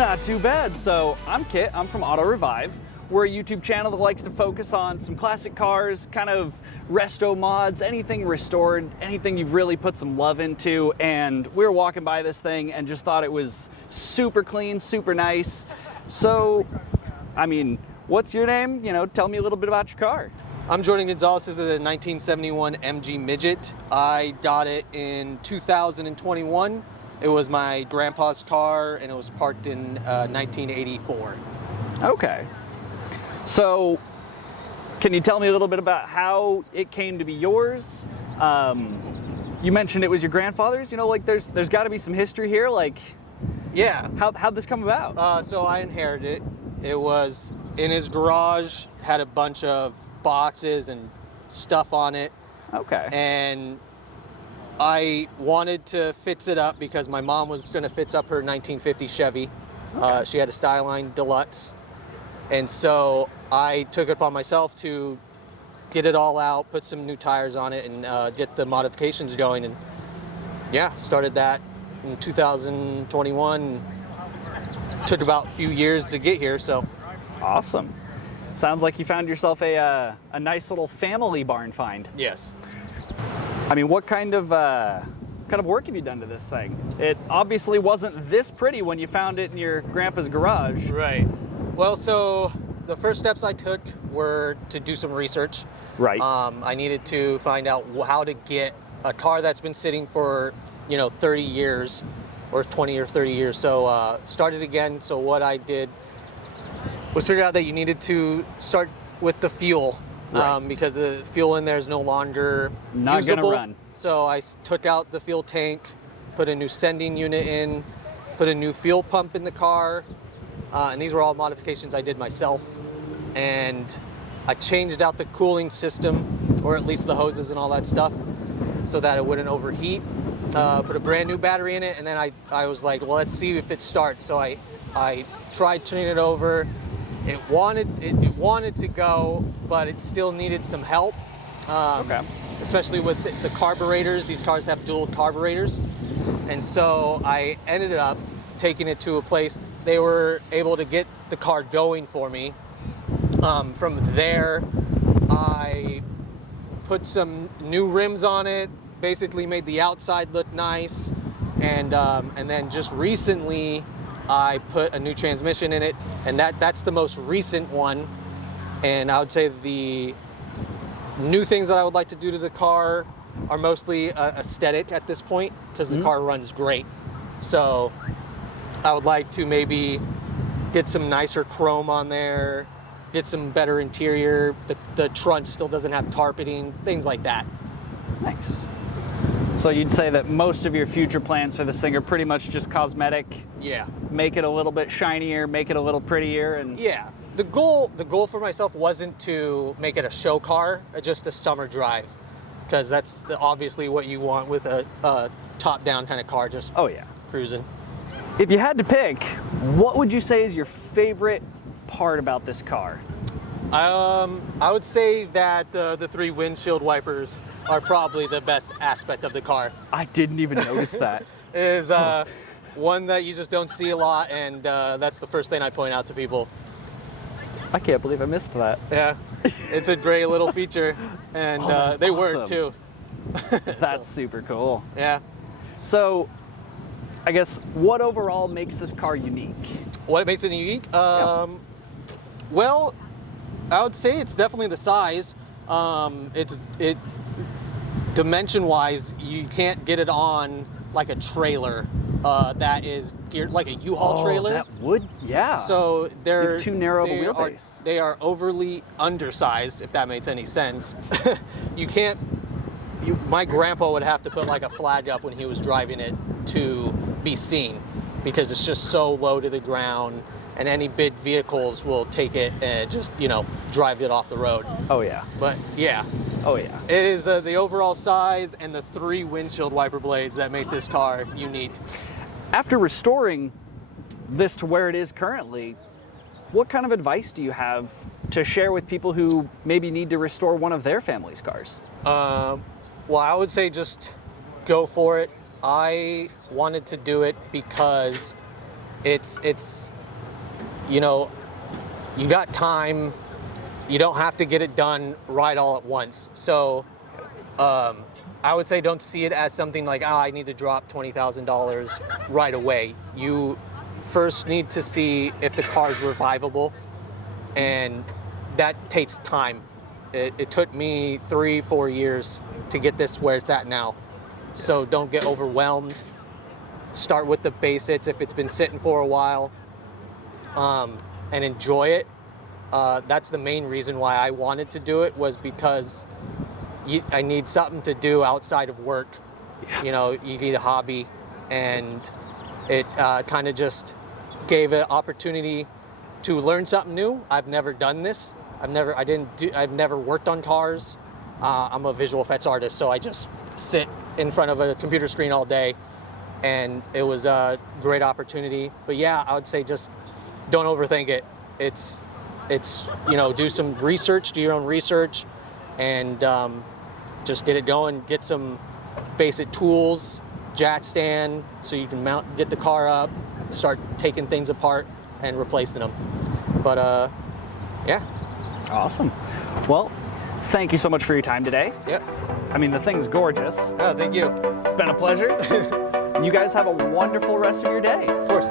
Not too bad. So I'm Kit, I'm from Auto Revive. We're a YouTube channel that likes to focus on some classic cars, kind of resto mods, anything restored, anything you've really put some love into. And we were walking by this thing and just thought it was super clean, super nice. So, I mean, what's your name? You know, tell me a little bit about your car. I'm Jordan Gonzalez. This is a 1971 MG Midget. I got it in 2021. It was my grandpa's car and it was parked in 1984. Okay. So, can you tell me a little bit about how it came to be yours? You mentioned it was your grandfather's. You know, like there's got to be some history here. Like, yeah. How'd this come about? So I inherited it. It was in his garage, had a bunch of boxes and stuff on it. Okay. And I wanted to fix it up because my mom was going to fix up her 1950 Chevy. Okay. She had a Skyline Deluxe. And so I took it upon myself to get it all out, put some new tires on it, and get the modifications going. And yeah, started that in 2021. Took about a few years to get here, so. Awesome. Sounds like you found yourself a nice little family barn find. Yes. I mean, what kind of work have you done to this thing? It obviously wasn't this pretty when you found it in your grandpa's garage. Right. Well, so the first steps I took were to do some research. Right. I needed to find out how to get a car that's been sitting for, 30 years or 20 or 30 years. So started again. So what I did was figure out that you needed to start with the fuel. Right. Because the fuel in there is no longer not usable. Gonna run. So I took out the fuel tank, put a new sending unit in, put a new fuel pump in the car, and these were all modifications I did myself. And I changed out the cooling system, or at least the hoses and all that stuff, so that it wouldn't overheat. Put a brand new battery in it, and then I was like, well, let's see if it starts. So I tried turning it over. It wanted to go, but it still needed some help. Okay. Especially with the carburetors. These cars have dual carburetors. And so I ended up taking it to a place. They were able to get the car going for me. From there, I put some new rims on it, basically made the outside look nice. And then just recently, I put a new transmission in it, and that's the most recent one. And I would say the new things that I would like to do to the car are mostly aesthetic at this point, because the car runs great. So I would like to maybe get some nicer chrome on there, get some better interior. The trunk still doesn't have tarpeting, things like that. Nice. So you'd say that most of your future plans for this thing are pretty much just cosmetic? Yeah. Make it a little bit shinier, make it a little prettier, and yeah. The goal for myself wasn't to make it a show car, just a summer drive, because that's obviously what you want with a top-down kind of car, just cruising. If you had to pick, what would you say is your favorite part about this car? I would say that the three windshield wipers are probably the best aspect of the car. I didn't even notice that. It is one that you just don't see a lot, and that's the first thing I point out to people. I can't believe I missed that. Yeah, it's a great little feature, and they work too. That's super cool. Yeah. So, I guess, what overall makes this car unique? What makes it unique? Well, I would say it's definitely the size. Dimension-wise, you can't get it on like a trailer that is geared like a U-Haul trailer. That would, yeah. So they're too narrow of a wheelbase. They are overly undersized, if that makes any sense. You can't. My grandpa would have to put like a flag up when he was driving it to be seen, because it's just so low to the ground, and any big vehicles will take it and just drive it off the road. Oh yeah. But yeah. Oh yeah. It is the overall size and the three windshield wiper blades that make this car unique. After restoring this to where it is currently, what kind of advice do you have to share with people who maybe need to restore one of their family's cars? Well, I would say just go for it. I wanted to do it because it's you know, you got time. You don't have to get it done right all at once. So I would say don't see it as something like, I need to drop $20,000 right away. You first need to see if the car is revivable, and that takes time. It took me 3-4 years to get this where it's at now. So don't get overwhelmed. Start with the basics if it's been sitting for a while, and enjoy it. That's the main reason why I wanted to do it, was because I need something to do outside of work. Yeah. You know, you need a hobby, and it kind of just gave an opportunity to learn something new. I've never done this. I've never worked on cars. I'm a visual effects artist, so I just sit in front of a computer screen all day, and it was a great opportunity. But yeah, I would say just don't overthink it. It's you know, do some research, do your own research, and just get it going. Get some basic tools, jack stand, so you can get the car up, start taking things apart and replacing them. But yeah. Awesome. Well, thank you so much for your time today. Yep. I mean, the thing's gorgeous. Oh, thank you. It's been a pleasure. You guys have a wonderful rest of your day. Of course.